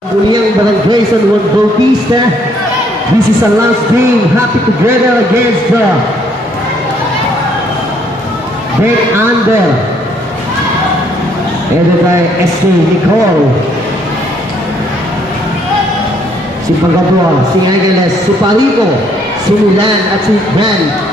Julian Barangaysan Juan Bautista. This is a last game. Happy together against the Ben Ander. Headed by SC Nicole. Si Pagabua, si Angeles, si Parico, si Milan at si Ben.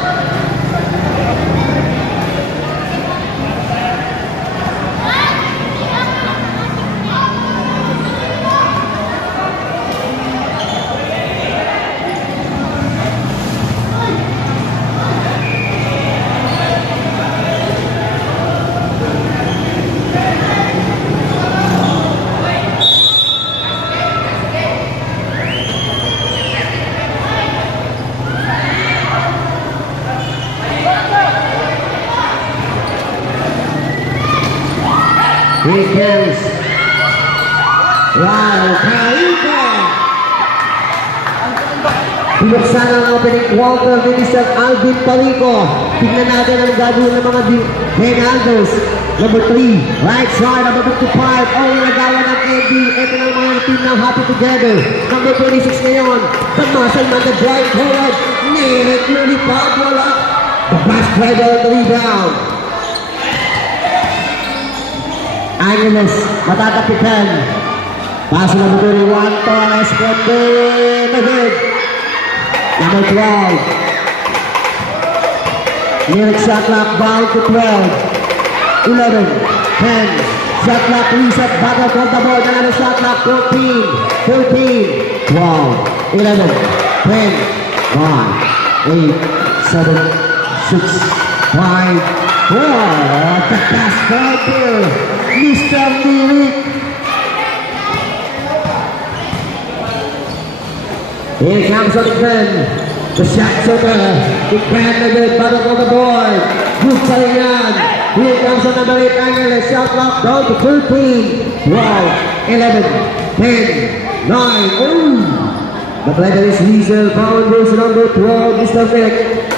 Here comes Parico. Pinuksan ang opening quarter ni Mr. Alvin Parico. Tignan natin ang gagawin ng mga Benalders. Number 3, right side, number 55. All nagawa ng Eddie. Ito na mga team na happy together. Number 26 ngayon. Tamasan man the drive forward. Nirit lulipad, wala. The pass driver on the rebound. Angeles, matatapitan. Pass number 31, Torres, Cote, ahead. Number 12. Lyric shot clock down to 12. 11, 10. Shot clock reset, back up on the board. Another shot clock, 14, 13, 12, 11, 10, 9, 8, 7, 6, 5, 4. The pass right there. Mr. Lyric. Here comes on the gun. The shot's over. The grand again, bottom of the board. Good palingan. Here comes on number 8 Angeles. Shot clock down to 13, 12, 11, 10, 9. Oh! The player is Liesel. Foul goes number 12, Mr. Lyric.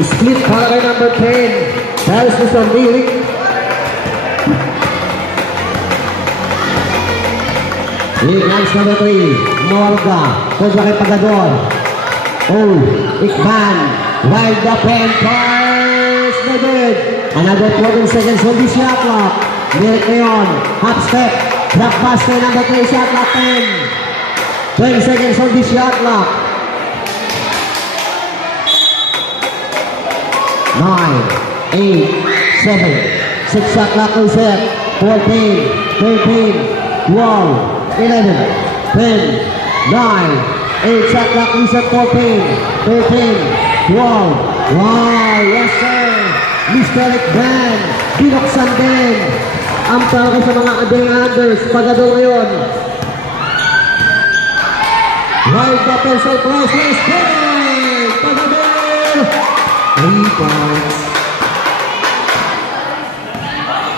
Split para kay number 10. That is Mr. Lyric. Here comes number 3. Morga. Kontra kay Pagador. Oh, Ikban. Wide open. Pass. No good. Another 12 seconds on the shot clock. Lyric ngayon. Half step. Drop pass kay number 3. Shot clock 10. 20 seconds on the shot clock. 9, 8, 7, 6 shot clock reset, 14, 13, 12, 11, 10, 9, 8 shot clock reset, 14, 13, 12. Wow, yes sir! Mr. Ekban, binuksan din. Ang tawag sa mga Benalders, Pagador ngayon. Right button, surprise, let's go! Pagador! 3 points.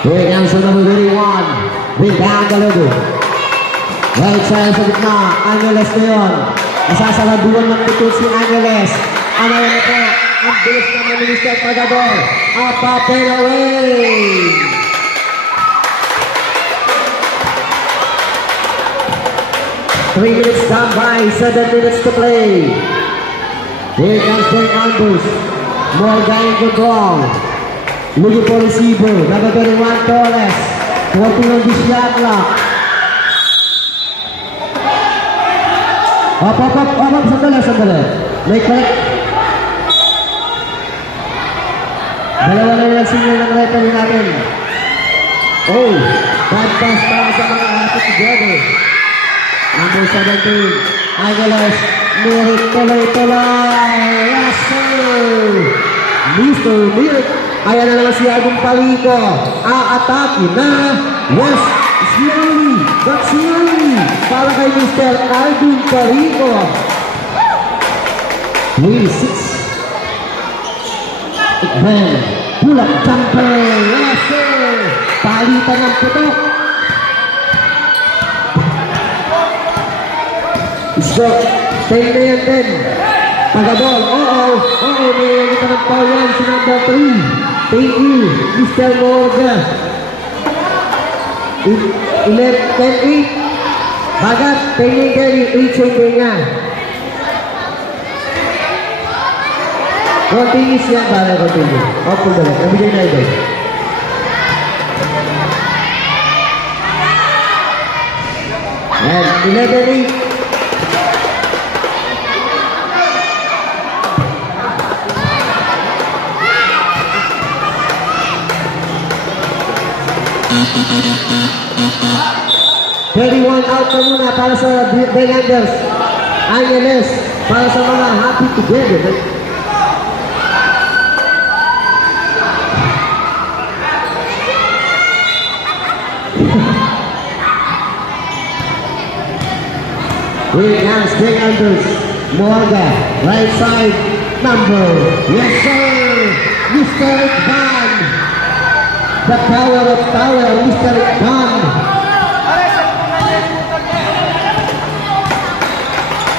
Here comes the number 31. Bring down the logo. Right side sa gitna. Angeles na yun. Nasasaladuan ng pitol si Angeles. Ano yun ito? Ang bilis naman ni Mr. Pagador. Up, up, and away. Three minutes down by. 7 minutes to play. Here comes Ben Andrews. Morga in control. Looking for receiver. Number 31 Torres. 14 on the shot clock. Up. Sandali. May correct. Dalawa na yung signal ng referee natin. Oh, bad pass para sa mga happy together. Number 17. Angeles. Lyric tuloy. Yes sir. Mr. Lyric. Ayan na naman si Alvin Parico. Aatake na. Yes. Slowly. But slowly. Para kay Mr. Alvin Parico. 26. Ikben, bulak jumper, yes sir! Palitan ng putok. Isdok, stay na yan din. Pagabol, may nagita ng foul yan si number 3. Thank you, Mr. Morga. 10-8. Bagat, tingin kayo, 8 nga. Continuous yan, para continue. Opo dala, nabigay na ito. And 11-8. Thirty-one out na muna para sa Benganders. Angeles para sa mga happy together. Here comes Benganders. Morga, right side, number. Yes sir, Mr. Van. The power of power, Mr. Van.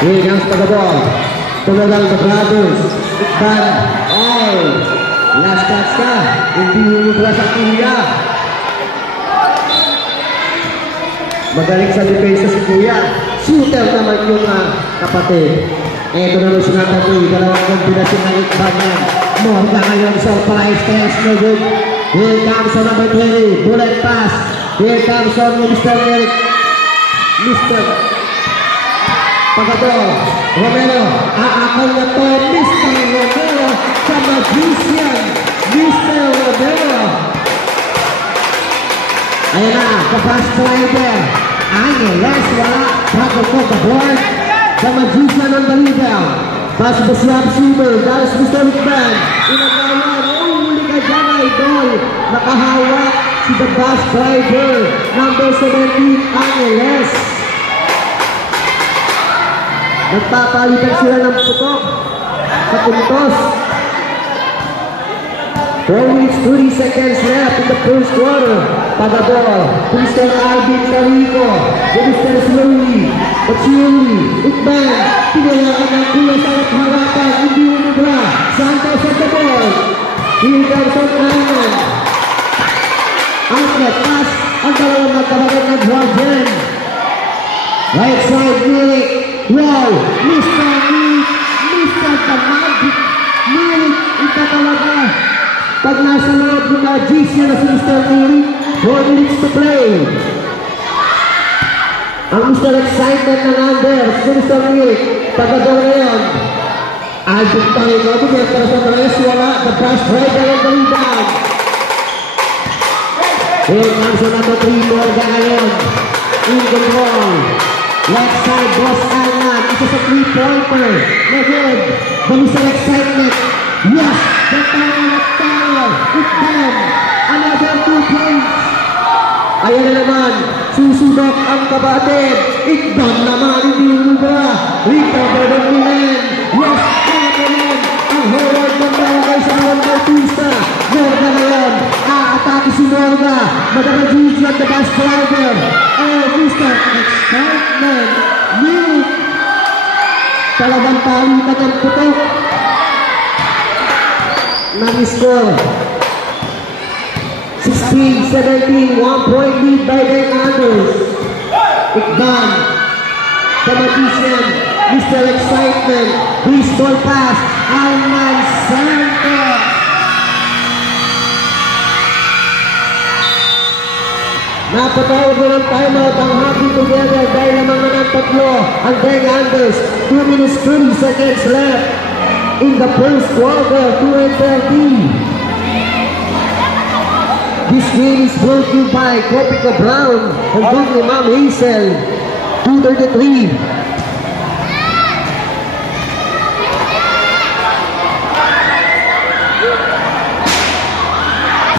Here comes Pagabol. Tumagal the brothers. Ikban. All. Last touch ka. Hindi humubra sa Kuya. Magaling sa depensa si Kuya. Shooter naman yung kapatid. Ito naman si number 3. Dalawang kombinasyon ng Ikban yan. Morga ngayon. Surprise test. No good. Here comes number 20. Bullet pass. Here comes Mr. Eric. Mr. Pagabol, Romero, aakal na to, Mr. Romero, sa magician, Mr. Romero. Ayan na, the fast driver, Angeles, wala, Pagabol the board, the magician on the rebound. Pass the slap shooter, that is Mr. Ikban. Inagawa, huli ka dyan, idol. Nakahawa si the bus driver, number 17, Angeles. Nagpapalitan sila ng putok sa puntos. 4 minutes, 30 seconds left in the first quarter. Pagabol, Mr. Alvin Carico, Mr. Slowly, Pachiuli, Ikban, pinayakan ng kuya sa hawakan, hindi umubra, Santos at the ball. Here comes on Iron. Outlet pass, ang dalawang magkabagat na Dragon. Right side, Milik. Wow, Mr. Milik, Mr. Magic, Milik, ito talaga. Pag nasa loob ng magician na si Mr. Milik, 4 minutes to play. Ang Mr. Excitement ng under, si Mr. Milik, Pagabol ngayon. Albert Carico, bigyan para sa Mares, wala, the fast driver on the rebound. Here comes the number 3, Morga ngayon. In control. Left side, Boss Alman. Ito sa 3-pointer. No good. The Mr. Excitement. Yes! The power of power. It's done. Another 2 points. Ayan na naman. Susudok ang kapatid. Ikban naman. Hindi umubra. Recover the Milan. Yes! Kaya naman. Ang Howard ng bagay sa mga Bautista. Morga ngayon. Aatake si Morga. Magkakagigi at the bus driver. Oh, Mr. Excitement. New. Talagang palitan ng putok. Nang-score. 16-17. 1 point lead by Benganders. Ikban. The magician. Mr. Excitement. Baseball pass. Alman Santos. Napatawag mo ng timeout ang happy together dahil naman na ng tatlo ang Benganders. 2 minutes 30 seconds left in the first quarter. 2-13. This game is brought to you by Copico Brown and Google Mom Hazel. 2:33.